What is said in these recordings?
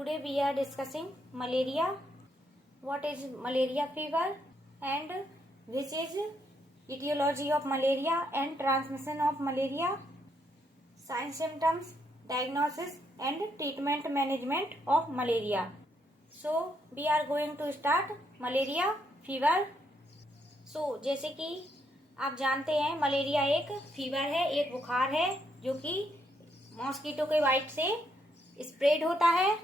Today we are discussing malaria. What is malaria fever and which is etiology of malaria and transmission of malaria, signs, symptoms, diagnosis and treatment management of malaria. So we are going to start malaria fever. So जैसे कि आप जानते हैं malaria एक fever है, एक बुखार है जो कि मॉस्किटो के बाइट से स्प्रेड होता है।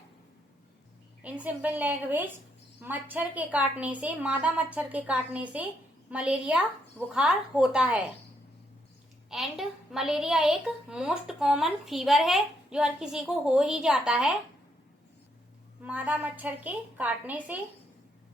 इन सिंपल लैंग्वेज मच्छर के काटने से, मादा मच्छर के काटने से मलेरिया बुखार होता है। एंड मलेरिया एक मोस्ट कॉमन फीवर है जो हर किसी को हो ही जाता है मादा मच्छर के काटने से।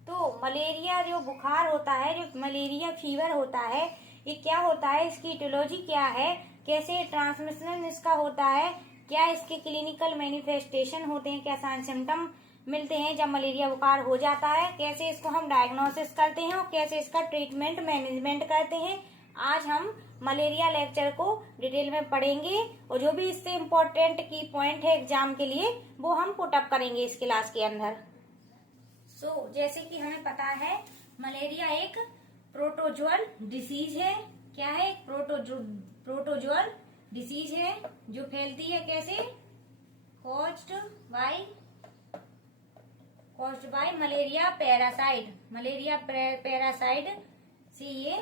तो मलेरिया जो बुखार होता है, जो मलेरिया फीवर होता है, ये क्या होता है, इसकी इटियोलॉजी क्या है, कैसे ट्रांसमिशन इसका होता है, क्या इसके क्लिनिकल मैनिफेस्टेशन होते हैं, क्या साइन सिम्टम मिलते हैं जब मलेरिया बुखार हो जाता है, कैसे इसको हम डायग्नोसिस करते हैं और कैसे इसका ट्रीटमेंट मैनेजमेंट करते हैं। आज हम मलेरिया लेक्चर को डिटेल में पढ़ेंगे और जो भी इससे इम्पोर्टेंट की पॉइंट है एग्जाम के लिए वो हम पुट अप करेंगे इस क्लास के अंदर। सो जैसे कि हमें पता है मलेरिया एक प्रोटोजोअल डिसीज है। क्या है? एक प्रोटोजोअल डिसीज है जो फैलती है कैसे? Caused by malaria parasite. Malaria parasite से ये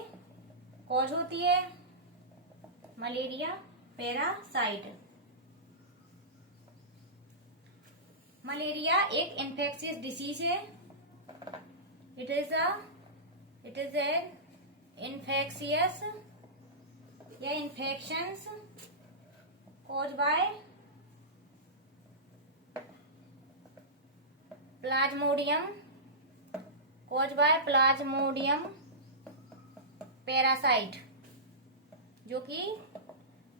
कॉज होती है, मलेरिया पैरासाइट। मलेरिया एक इन्फेक्शियस डिसीज है। इट इज एन इन्फेक्शियस या infections cause by Plasmodium parasite, जो कि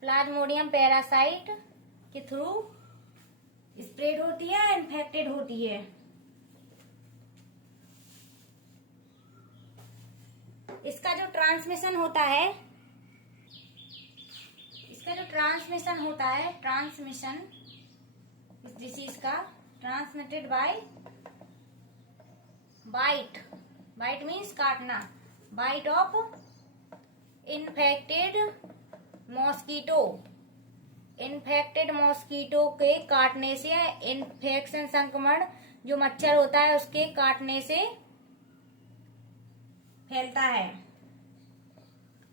प्लाज्मोडियम पैरासाइट के थ्रू स्प्रेड होती है, इन्फेक्टेड होती है। इसका जो ट्रांसमिशन होता है, ट्रांसमिशन इस डिसीज का ट्रांसमिटेड बाय बाइट मीन्स काटना, बाइट ऑफ इन्फेक्टेड मॉस्किटो के काटने से, इन्फेक्शन संक्रमण जो मच्छर होता है उसके काटने से फैलता है।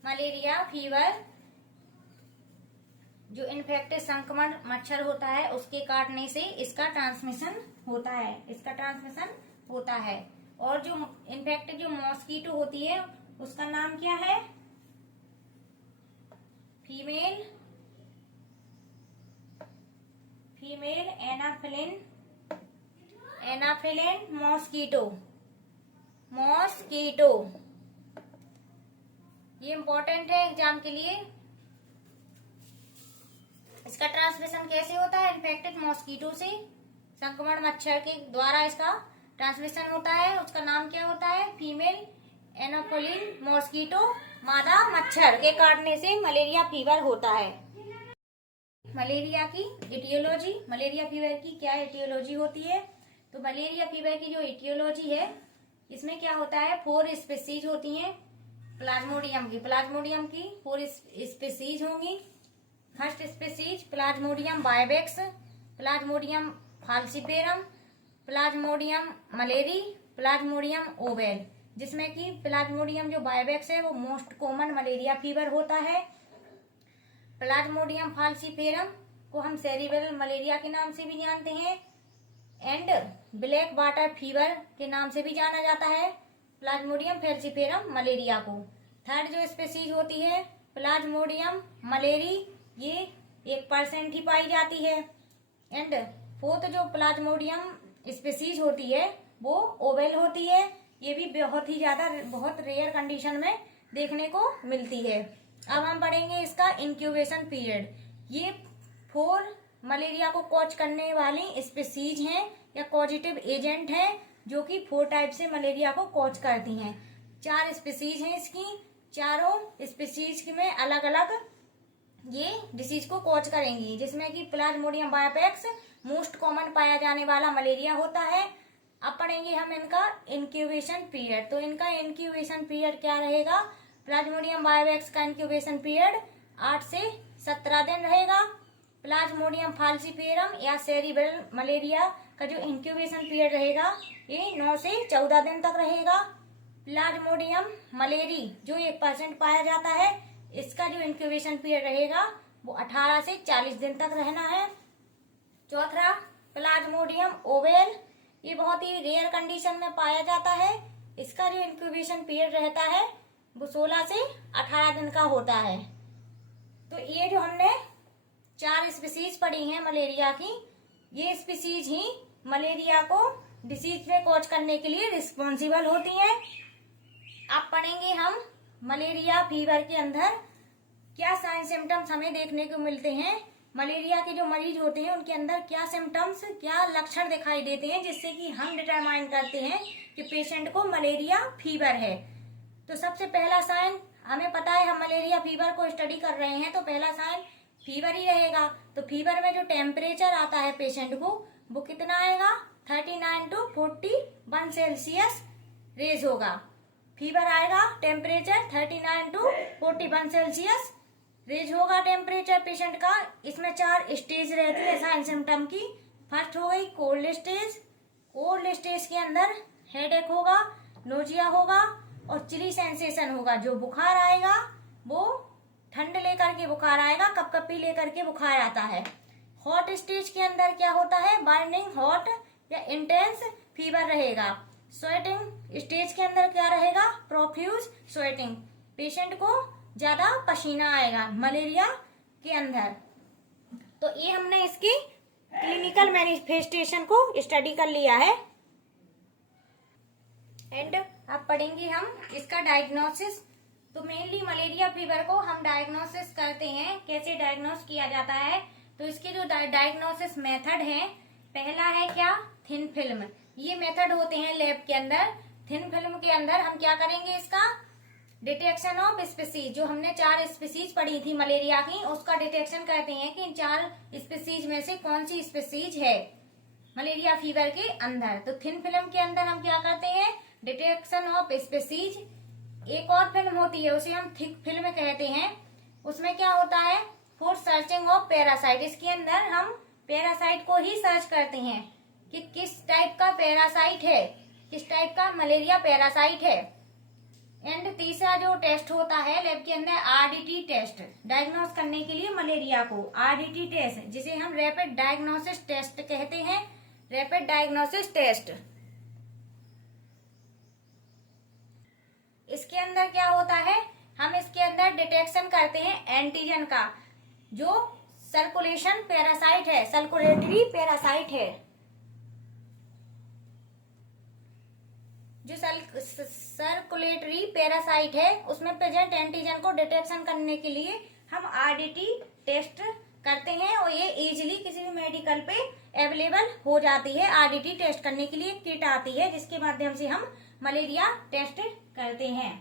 मलेरिया फीवर जो इन्फेक्टेड संक्रमण मच्छर होता है उसके काटने से इसका ट्रांसमिशन होता है। और जो इन्फेक्टेड जो मॉस्किटो होती है उसका नाम क्या है? Female anopheline mosquito. ये इंपॉर्टेंट है एग्जाम के लिए। इसका ट्रांसमिशन कैसे होता है? इन्फेक्टेड मॉस्किटो से, संक्रमण मच्छर के द्वारा इसका ट्रांसमिशन होता है। उसका नाम क्या होता है? Female anopheline mosquito. मादा मच्छर के काटने से मलेरिया फीवर होता है। मलेरिया की इटियोलॉजी, मलेरिया फीवर की क्या इटियोलॉजी होती है? तो मलेरिया फीवर की जो इटियोलॉजी है इसमें क्या होता है, 4 स्पीसीज होती हैं प्लाज्मोडियम की 4 स्पीसीज होंगी। First species Plasmodium buybacks, Plasmodium falciparum, Plasmodium malariae, Plasmodium oval, जिसमें कि प्लाज्मोडियम जो बायबैक्स है वो मोस्ट कॉमन मलेरिया फीवर होता है। प्लाज्मोडियम फाल्सिपेरम को हम सेरिब्रल मलेरिया के नाम से भी जानते हैं एंड ब्लैक वाटर फीवर के नाम से भी जाना जाता है प्लाज्मोडियम फाल्सिपेरम मलेरिया को। थर्ड जो स्पीसीज होती है प्लाज्मोडियम मलेरी, ये 1% ही पाई जाती है। एंड फोर्थ जो प्लाज्मोडियम स्पीसीज होती है वो ओवेल होती है। ये भी बहुत रेयर कंडीशन में देखने को मिलती है। अब हम पढ़ेंगे इसका इंक्यूबेशन पीरियड। ये 4 मलेरिया को कॉज करने वाली स्पीसीज हैं या कॉजिटिव एजेंट हैं जो कि 4 टाइप से मलेरिया को कॉज करती हैं। 4 स्पीसीज हैं इसकी, चारों स्पीसीज में अलग अलग ये डिसीज को कॉज करेंगी, जिसमें कि प्लाज्मोडियम बायबैक्स मोस्ट कॉमन पाया जाने वाला मलेरिया होता है। अब पढ़ेंगे हम इनका इंक्यूबेशन पीरियड। तो इनका इंक्यूबेशन पीरियड क्या रहेगा? प्लाज्मोडियम वाइवेक्स का इंक्यूबेशन पीरियड 8 से 17 दिन रहेगा। प्लाज्मोडियम फाल्सीफेरम या सेरिबेल मलेरिया का जो इंक्यूबेशन पीरियड रहेगा ये 9 से 14 दिन तक रहेगा। प्लाज्मोडियम मलेरी जो 1% पाया जाता है, इसका जो इंक्यूबेशन पीरियड रहेगा वो 18 से 40 दिन तक रहना है। चौथा, प्लाज्मोडियम ओवेल, ये बहुत ही रेयर कंडीशन में पाया जाता है। इसका जो इंक्यूबेशन पीरियड रहता है वो 16 से 18 दिन का होता है। तो ये जो हमने 4 स्पीसीज पढ़ी हैं मलेरिया की, ये स्पीसीज ही मलेरिया को डिसीज में कॉज करने के लिए रिस्पॉन्सिबल होती हैं। अब पढ़ेंगे हम मलेरिया फीवर के अंदर क्या साइन सिम्टम्स हमें देखने को मिलते हैं। मलेरिया के जो मरीज होते हैं उनके अंदर क्या सिम्टम्स, क्या लक्षण दिखाई देते हैं, जिससे कि हम डिटरमाइन करते हैं कि पेशेंट को मलेरिया फीवर है। तो सबसे पहला साइन हमें पता है, हम मलेरिया फीवर को स्टडी कर रहे हैं तो पहला साइन फीवर ही रहेगा। तो फीवर में जो टेम्परेचर आता है पेशेंट को वो कितना आएगा? 39 to 41 सेल्सियस रेज होगा। फीवर आएगा, टेम्परेचर 39 to 41 सेल्सियस रेज होगा टेम्परेचर पेशेंट का। इसमें 4 स्टेज रहती है साइन सिम्टम की। फर्स्ट हो गई कोल्ड स्टेज। कोल्ड स्टेज के अंदर हेडेक होगा, नोजिया होगा और चिली सेंसेशन होगा। जो बुखार आएगा वो ठंड लेकर के बुखार आएगा, कपकपी लेकर के बुखार आता है। हॉट स्टेज के अंदर क्या होता है? बर्निंग हॉट या इंटेंस फीवर रहेगा। स्वेटिंग स्टेज के अंदर क्या रहेगा? प्रोफ्यूज स्वेटिंग, पेशेंट को ज्यादा पसीना आएगा मलेरिया के अंदर। तो ये हमने इसकी क्लिनिकल मैनिफेस्टेशन को स्टडी कर लिया है। एंड अब पढ़ेंगे हम इसका डायग्नोसिस। तो मेनली मलेरिया फीवर को हम डायग्नोसिस करते हैं, कैसे डायग्नोस किया जाता है। तो इसके जो डायग्नोसिस मेथड है, पहला है क्या? Thin film. ये मेथड होते हैं लैब के अंदर। थिन फिल्म के अंदर हम क्या करेंगे? इसका डिटेक्शन ऑफ स्पीसीज, जो हमने 4 स्पीसीज पढ़ी थी मलेरिया की, उसका डिटेक्शन करते हैं कि इन 4 स्पीसीज में से कौन सी स्पीसीज है मलेरिया फीवर के अंदर। तो थिन फिल्म के अंदर हम क्या करते हैं? Detection of species. एक और फिल्म होती है उसे हम थिक फिल्म कहते हैं। उसमें क्या होता है? For searching of parasite. इसके अंदर हम पैरासाइट को ही सर्च करते हैं कि किस टाइप का पैरासाइट है, किस टाइप का मलेरिया पैरासाइट है। एंड तीसरा जो टेस्ट होता है लैब के अंदर, आरडीटी टेस्ट, डायग्नोस करने के लिए मलेरिया को। आरडीटी टेस्ट जिसे हम रैपिड डायग्नोसिस टेस्ट कहते हैं, रैपिड डायग्नोसिस टेस्ट। इसके अंदर क्या होता है? हम इसके अंदर डिटेक्शन करते हैं एंटीजन का, जो सर्कुलेशन पैरासाइट है, सर्कुलेटरी पैरासाइट है। जो सर्कुलेटरी पैरासाइट है उसमें प्रेजेंट एंटीजन को डिटेक्शन करने के लिए हम आरडीटी टेस्ट करते हैं और ये इजीली किसी भी मेडिकल पे अवेलेबल हो जाती है। आरडीटी टेस्ट करने के लिए किट आती है जिसके माध्यम से हम मलेरिया टेस्ट करते हैं।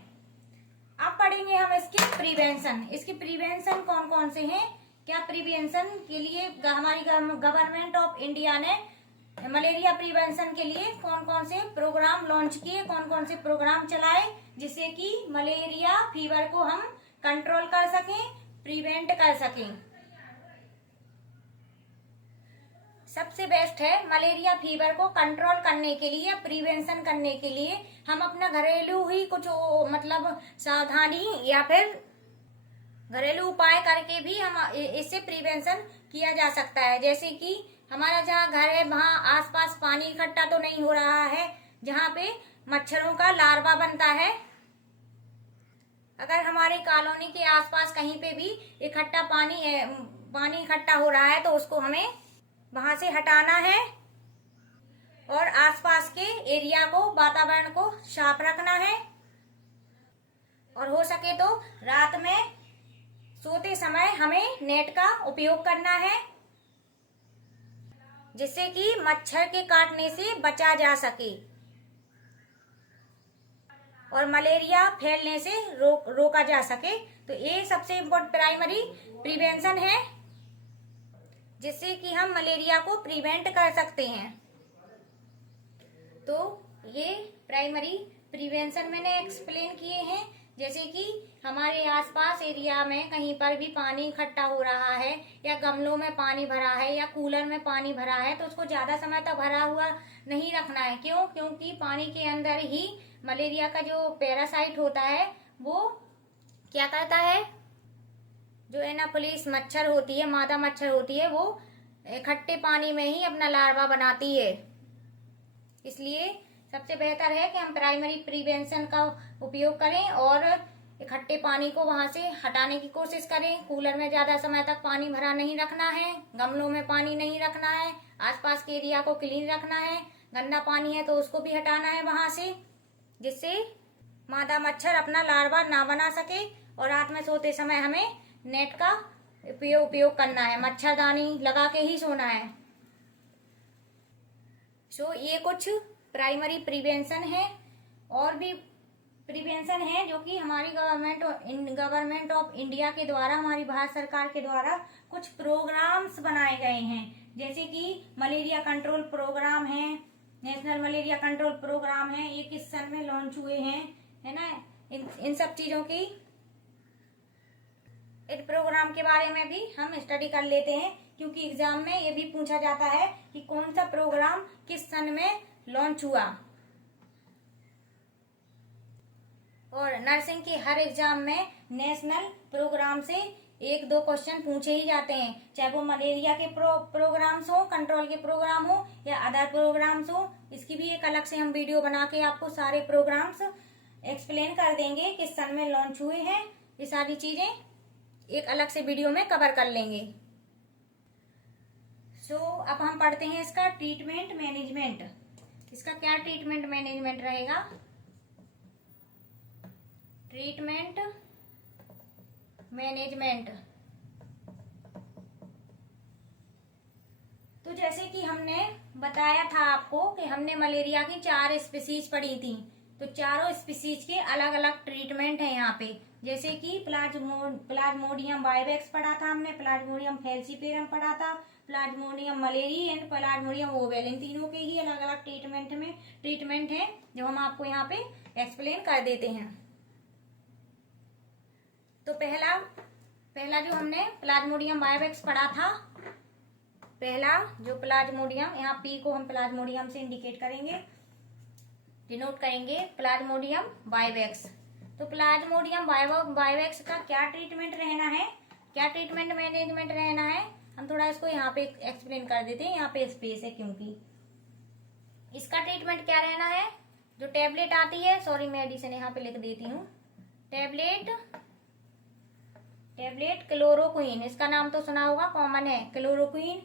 अब पढ़ेंगे हम इसके प्रिवेंशन। इसके प्रिवेंशन कौन कौन से हैं? क्या प्रिवेंशन के लिए हमारी गवर्नमेंट ऑफ इंडिया ने मलेरिया प्रिवेंशन के लिए कौन कौन से प्रोग्राम लॉन्च किए, कौन कौन से प्रोग्राम चलाए, जिससे कि मलेरिया फीवर को हम कंट्रोल कर सकें, प्रिवेंट कर सकें। सबसे बेस्ट है मलेरिया फीवर को कंट्रोल करने के लिए, प्रिवेंशन करने के लिए हम अपना घरेलू ही कुछ मतलब सावधानी या फिर घरेलू उपाय करके भी हम इससे प्रिवेंशन किया जा सकता है। जैसे कि हमारा जहाँ घर है वहाँ आसपास पानी इकट्ठा तो नहीं हो रहा है जहाँ पे मच्छरों का लार्वा बनता है। अगर हमारे कॉलोनी के आसपास कहीं पे भी इकट्ठा पानी इकट्ठा हो रहा है तो उसको हमें वहां से हटाना है और आसपास के एरिया को, वातावरण को साफ रखना है। और हो सके तो रात में सोते समय हमें नेट का उपयोग करना है, जिससे कि मच्छर के काटने से बचा जा सके और मलेरिया फैलने से रोका जा सके। तो ये सबसे इम्पोर्टेंट प्राइमरी प्रिवेंशन है। जिससे कि हम मलेरिया को प्रिवेंट कर सकते हैं। तो ये प्राइमरी प्रिवेंशन मैंने एक्सप्लेन किए हैं। जैसे कि हमारे आसपास एरिया में कहीं पर भी पानी इकट्ठा हो रहा है या गमलों में पानी भरा है या कूलर में पानी भरा है तो उसको ज्यादा समय तक भरा हुआ नहीं रखना है। क्यों? क्योंकि पानी के अंदर ही मलेरिया का जो पैरासाइट होता है वो क्या करता है, जो एनाफिलिस मच्छर होती है, मादा मच्छर होती है, वो इकट्ठे पानी में ही अपना लार्वा बनाती है। इसलिए सबसे बेहतर है कि हम प्राइमरी प्रिवेंशन का उपयोग करें और इकट्ठे पानी को वहां से हटाने की कोशिश करें। कूलर में ज्यादा समय तक पानी भरा नहीं रखना है, गमलों में पानी नहीं रखना है, आसपास के एरिया को क्लीन रखना है। गंदा पानी है तो उसको भी हटाना है वहां से, जिससे मादा मच्छर अपना लार्वा ना बना सके। और रात में सोते समय हमें नेट का उपयोग करना है, मच्छरदानी लगा के ही सोना है। सो ये कुछ प्राइमरी प्रिवेंशन है। और भी प्रिवेंशन है जो कि हमारी गवर्नमेंट ऑफ इंडिया के द्वारा, हमारी भारत सरकार के द्वारा कुछ प्रोग्राम्स बनाए गए हैं। जैसे कि मलेरिया कंट्रोल प्रोग्राम है, नेशनल मलेरिया कंट्रोल प्रोग्राम है, ये किस सन में लॉन्च हुए हैं, है ना। इन सब चीजों की, इस प्रोग्राम के बारे में भी हम स्टडी कर लेते हैं, क्योंकि एग्जाम में ये भी पूछा जाता है कि कौन सा प्रोग्राम किस सन में लॉन्च हुआ। और नर्सिंग के हर एग्जाम में नेशनल प्रोग्राम से 1-2 क्वेश्चन पूछे ही जाते हैं, चाहे वो मलेरिया के प्रोग्राम्स हो, कंट्रोल के प्रोग्राम हो या अदर प्रोग्राम्स हो। इसकी भी एक अलग से हम वीडियो बना के आपको सारे प्रोग्राम्स एक्सप्लेन कर देंगे किस सन में लॉन्च हुए हैं। ये सारी चीजें एक अलग से वीडियो में कवर कर लेंगे। अब हम पढ़ते हैं इसका ट्रीटमेंट मैनेजमेंट। इसका क्या ट्रीटमेंट मैनेजमेंट रहेगा? Treatment management. तो जैसे कि हमने बताया था आपको कि हमने मलेरिया की 4 स्पीसीज पढ़ी थी, तो चारों स्पीसीज के अलग अलग ट्रीटमेंट है यहाँ पे। जैसे कि प्लाज्मोडियम वाइवेक्स पढ़ा था हमने, प्लाज्मोडियम फैल्सीपेरम पढ़ा था, plasmodium malariae and plasmodium ovale. इन तीनों के ही अलग अलग ट्रीटमेंट है जो हम आपको यहाँ पे एक्सप्लेन कर देते हैं। तो पहला जो हमने प्लाज्मोडियम वाइवेक्स पढ़ा था, पहला जो प्लाज्मोडियम, यहाँ पी को हम प्लाज्मोडियम से इंडिकेट करेंगे, डिनोट करेंगे, प्लाज्मोडियम वाइवेक्स। तो प्लाज्मोडियम वाइवेक्स का क्या ट्रीटमेंट रहना है, क्या ट्रीटमेंट मैनेजमेंट रहना है, हम थोड़ा इसको यहाँ पे एक्सप्लेन कर देते हैं। यहाँ पे स्पेस है क्योंकि इसका ट्रीटमेंट क्या रहना है। जो टेबलेट आती है, सॉरी मेडिसिन यहाँ पे लिख देती हूँ, टेबलेट क्लोरोक्वीन, इसका नाम तो सुना होगा, कॉमन है क्लोरोक्वीन।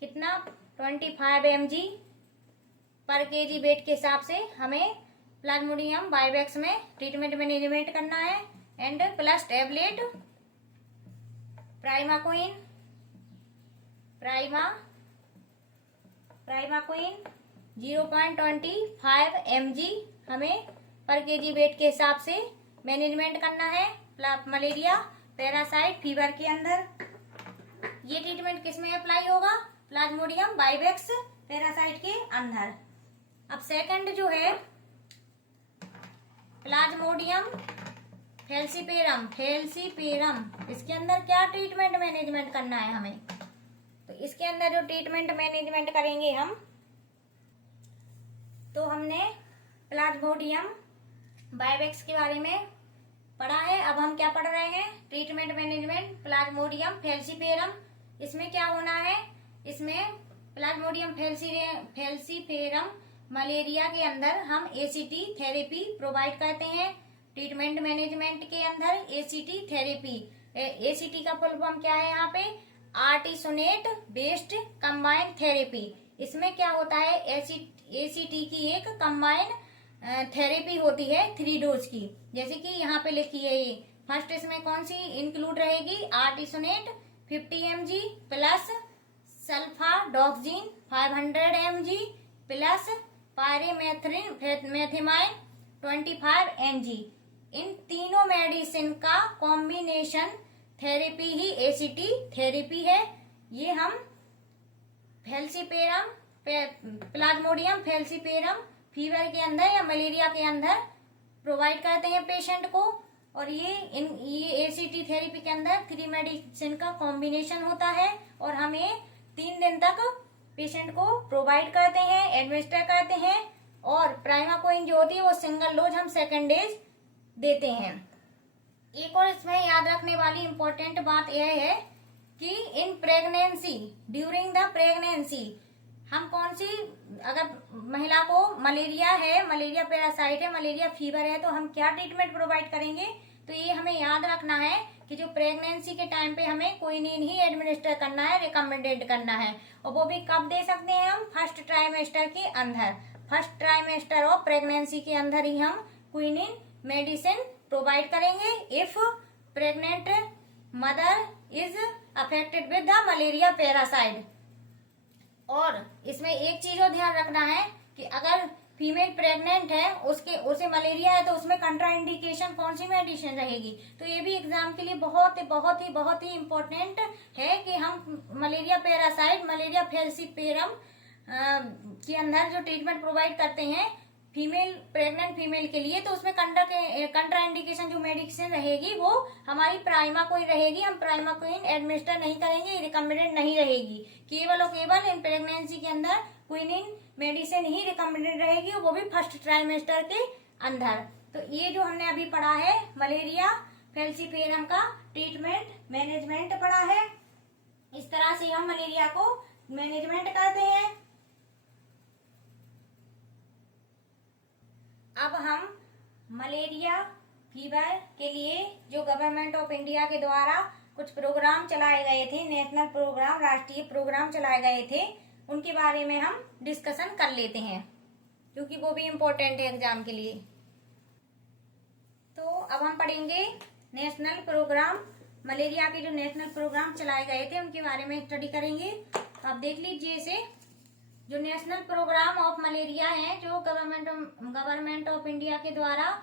कितना? 25 mg पर kg वेट के हिसाब से हमें प्लाज्मोडियम वाइवेक्स में ट्रीटमेंट मैनेजमेंट करना है। And plus tablet primaquine 0.25 mg हमें पर kg वेट के हिसाब से मैनेजमेंट करना है मलेरिया पैरासाइट फीवर के अंदर। ये ट्रीटमेंट किसमें अप्लाई होगा? प्लाज्मोडियम वाइवेक्स पैरासाइट के अंदर। अब सेकंड जो है प्लाज्मोडियम फैल्सीपेरम, इसके अंदर क्या ट्रीटमेंट मैनेजमेंट करना है हमें? तो इसके अंदर जो ट्रीटमेंट मैनेजमेंट करेंगे हम, तो हमने प्लाज्मोडियम वाइवेक्स के बारे में पढ़ा है। अब हम क्या पढ़ रहे हैं? Treatment management Plasmodium falciparum. इसमें क्या होना है? इसमें प्लाज्मोडियम फैल्सीपेरम मलेरिया के अंदर हम एसीटी थेरेपी प्रोवाइड करते हैं। ट्रीटमेंट मैनेजमेंट के अंदर एसीटी थेरेपी, एसीटी का फुल फॉर्म क्या है यहाँ पे? आर्टिसोनेट बेस्ड कंबाइंड थेरेपी। इसमें क्या होता है? एसीटी की एक कंबाइंड थेरेपी होती है 3 डोज की, जैसे कि यहाँ पे लिखी है ये। फर्स्ट इसमें कौन सी इंक्लूड रहेगी? Artesunate 50 mg plus sulfadoxine 500 mg plus pyrimethamine 25 mg। इन तीनों मेडिसिन का कॉम्बिनेशन थेरेपी ही एसीटी थेरेपी है। ये हम फैल्सीपेरम प्लाज्मोडियम फैल्सीपेरम फीवर के अंदर या मलेरिया के अंदर प्रोवाइड करते हैं पेशेंट को। और ये ACT थेरेपी के अंदर 3 मेडिसिन का कॉम्बिनेशन होता है और हम ये 3 दिन तक पेशेंट को प्रोवाइड करते हैं, एडमिनिस्टर करते हैं। और प्राइमाकोइन जो होती है वो सिंगल डोज हम सेकेंड डेज देते हैं। एक और इसमें याद रखने वाली इम्पोर्टेंट बात यह है कि in pregnancy, during the pregnancy, हम कौन सी, अगर महिला को मलेरिया है, मलेरिया पैरासाइट है, मलेरिया फीवर है, तो हम क्या ट्रीटमेंट प्रोवाइड करेंगे। तो ये हमें याद रखना है कि जो प्रेगनेंसी के टाइम पे हमें क्विनिन ही एडमिनिस्टर करना है, रिकमेंडेड करना है। और वो भी कब दे सकते हैं हम, फर्स्ट ट्राइमेस्टर के अंदर, फर्स्ट ट्राइमेस्टर ऑफ प्रेगनेंसी के अंदर ही हम क्विनिन मेडिसिन प्रोवाइड करेंगे if pregnant mother is affected with the malaria parasite. और इसमें एक चीज और ध्यान रखना है कि अगर फीमेल प्रेग्नेंट है, उसे मलेरिया है, तो उसमें कंट्राइंडिकेशन कौन सी मेडिसिन रहेगी। तो ये भी एग्जाम के लिए बहुत ही इम्पोर्टेंट है कि हम मलेरिया पैरासाइट, मलेरिया फैल्सीपेरम के अंदर जो ट्रीटमेंट प्रोवाइड करते हैं प्रेग्नेंट फीमेल के लिए, तो उसमें कंट्राइंडिकेशन जो मेडिसिन रहेगी वो हमारी प्राइमाकोइन रहेगी। हम प्राइमाकोइन एडमिनिस्टर नहीं करेंगे, रिकमेंडेड नहीं रहेगी। केवल और केवल इन प्रेगनेंसी के अंदर क्विनिन मेडिसिन ही रिकमेंडेड रहेगी, वो भी फर्स्ट ट्राइमेस्टर के अंदर। तो ये जो हमने अभी पढ़ा है मलेरिया फैल्सीपेरम का ट्रीटमेंट मैनेजमेंट पढ़ा है। इस तरह से हम मलेरिया को मैनेजमेंट करते हैं। अब हम मलेरिया फीवर के लिए जो गवर्नमेंट ऑफ इंडिया के द्वारा कुछ प्रोग्राम चलाए गए थे, नेशनल प्रोग्राम, राष्ट्रीय प्रोग्राम चलाए गए थे, उनके बारे में हम डिस्कशन कर लेते हैं क्योंकि वो भी इम्पोर्टेंट है एग्जाम के लिए। तो अब हम पढ़ेंगे नेशनल प्रोग्राम, मलेरिया के जो नेशनल प्रोग्राम चलाए गए थे उनके बारे में स्टडी करेंगे। तो आप देख लीजिए इसे, जो नेशनल प्रोग्राम ऑफ मलेरिया है, जो गवर्नमेंट ऑफ इंडिया के द्वारा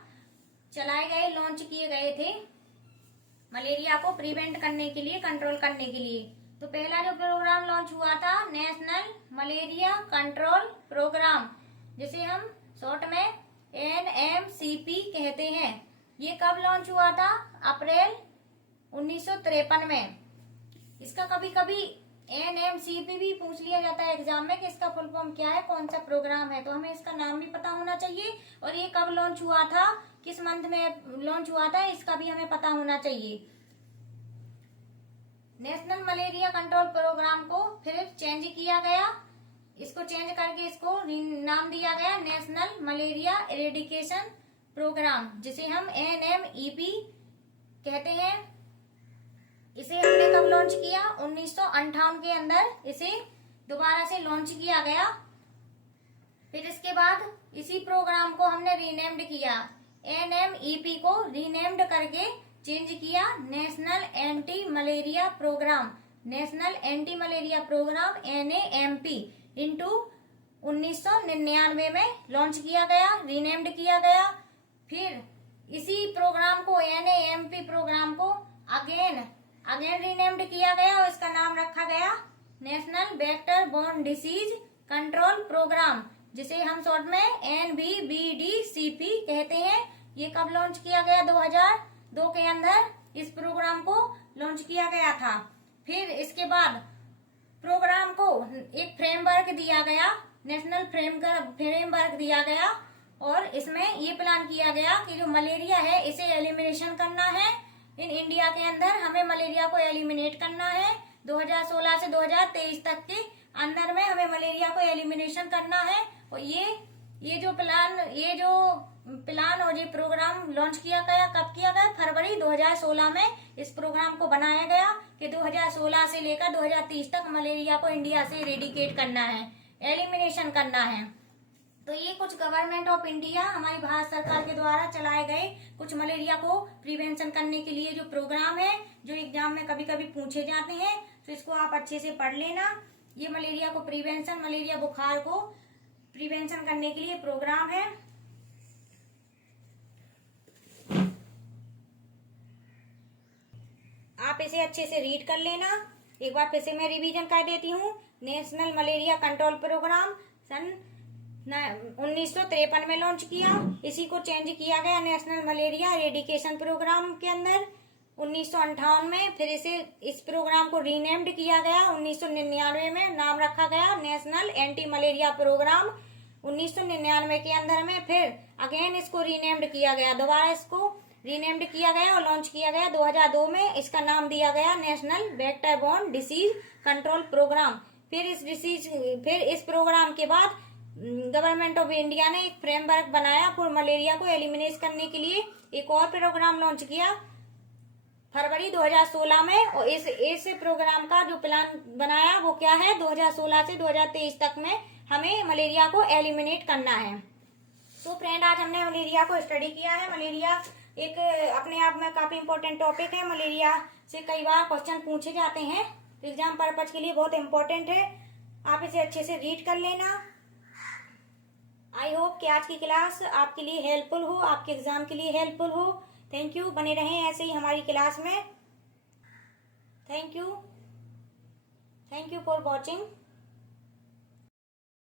चलाए गए, लॉन्च किए गए थे मलेरिया को प्रिवेंट करने के लिए, कंट्रोल करने के लिए। तो पहला जो प्रोग्राम लॉन्च हुआ था नेशनल मलेरिया कंट्रोल प्रोग्राम, जिसे हम शॉर्ट में NMCP कहते हैं। ये कब लॉन्च हुआ था, अप्रैल 1953 में। इसका कभी कभी NMCP भी पूछ लिया जाता है एग्जाम में कि इसका फुल फॉर्म क्या है, कौन सा प्रोग्राम है, तो हमें इसका नाम भी पता होना चाहिए। और ये कब लॉन्च हुआ था, किस मंथ में लॉन्च हुआ था, इसका भी हमें पता होना चाहिए। नेशनल मलेरिया कंट्रोल प्रोग्राम को फिर चेंज किया गया, इसको चेंज करके इसको नाम दिया गया नेशनल मलेरिया एरेडिकेशन प्रोग्राम, जिसे हम NMEP कहते हैं। इसे हमने कब लॉन्च किया, 1958 के अंदर इसे दोबारा से लॉन्च किया गया। फिर इसके बाद इसी प्रोग्राम को हमने रीनेम्ड किया, NMEP को रीनेम्ड करके चेंज किया national anti malaria programme, national anti malaria programme NAMP into 1999 में लॉन्च किया गया, रीनेम्ड किया गया। फिर इसी प्रोग्राम को NAMP प्रोग्राम को अगेन रीनेम्ड किया गया और इसका नाम रखा गया national vector borne disease control programme, जिसे हम शॉर्ट में NVBDCP कहते हैं। ये कब लॉन्च किया गया, 2002 के अंदर इस प्रोग्राम को लॉन्च किया गया था। फिर इसके बाद प्रोग्राम को एक फ्रेमवर्क दिया गया, नेशनल फ्रेमवर्क दिया गया और इसमें ये प्लान किया गया कि जो मलेरिया है इसे एलिमिनेशन करना है। इन इंडिया के अंदर हमें मलेरिया को एलिमिनेट करना है। 2016 से 2023 तक के अंदर में हमें मलेरिया को एलिमिनेशन करना है। और ये जो प्लान और ये प्रोग्राम लॉन्च किया गया, कब किया गया, फरवरी 2016 में इस प्रोग्राम को बनाया गया कि 2016 से लेकर 2030 तक मलेरिया को इंडिया से इरेडिकेट करना है, एलिमिनेशन करना है। तो ये कुछ गवर्नमेंट ऑफ इंडिया, हमारी भारत सरकार के द्वारा चलाए गए कुछ मलेरिया को प्रिवेंशन करने के लिए जो प्रोग्राम है, जो एग्जाम में कभी कभी पूछे जाते हैं, तो इसको आप अच्छे से पढ़ लेना। ये मलेरिया को प्रिवेंशन, मलेरिया बुखार को प्रिवेंशन करने के लिए प्रोग्राम है। आप इसे अच्छे से रीड कर लेना। एक बार फिर से मैं रिवीजन कर देती हूँ। नेशनल मलेरिया कंट्रोल प्रोग्राम सन 1953 में लॉन्च किया। इसी को चेंज किया गया नेशनल मलेरिया एरेडिकेशन प्रोग्राम के अंदर 1958 में। फिर इस प्रोग्राम को रीनेम्ड किया गया 1999 में, नाम रखा गया नेशनल एंटी मलेरिया प्रोग्राम 1999 के अंदर में। फिर अगेन इसको रीनेम्ड किया गया, दोबारा इसको रीनेम्ड किया गया और लॉन्च किया गया 2002 में। इसका नाम दिया गया national vector borne disease control programme. फिर इस प्रोग्राम के बाद गवर्नमेंट ऑफ इंडिया ने एक फ्रेमवर्क बनाया फॉर मलेरिया को एलिमिनेट करने के लिए। एक और प्रोग्राम लॉन्च किया फरवरी 2016 में, और इस प्रोग्राम का जो प्लान बनाया वो क्या है, 2016 से 2023 तक में हमें मलेरिया को एलिमिनेट करना है। तो फ्रेंड, आज हमने मलेरिया को स्टडी किया है। मलेरिया एक अपने आप में काफी इंपॉर्टेंट टॉपिक है। मलेरिया से कई बार क्वेश्चन पूछे जाते हैं, एग्जाम पर्पज के लिए बहुत इंपॉर्टेंट है। आप इसे अच्छे से रीड कर लेना। आई होप कि आज की क्लास आपके लिए हेल्पफुल हो, आपके एग्जाम के लिए हेल्पफुल हो। थैंक यू, बने रहें ऐसे ही हमारी क्लास में। Thank you for watching.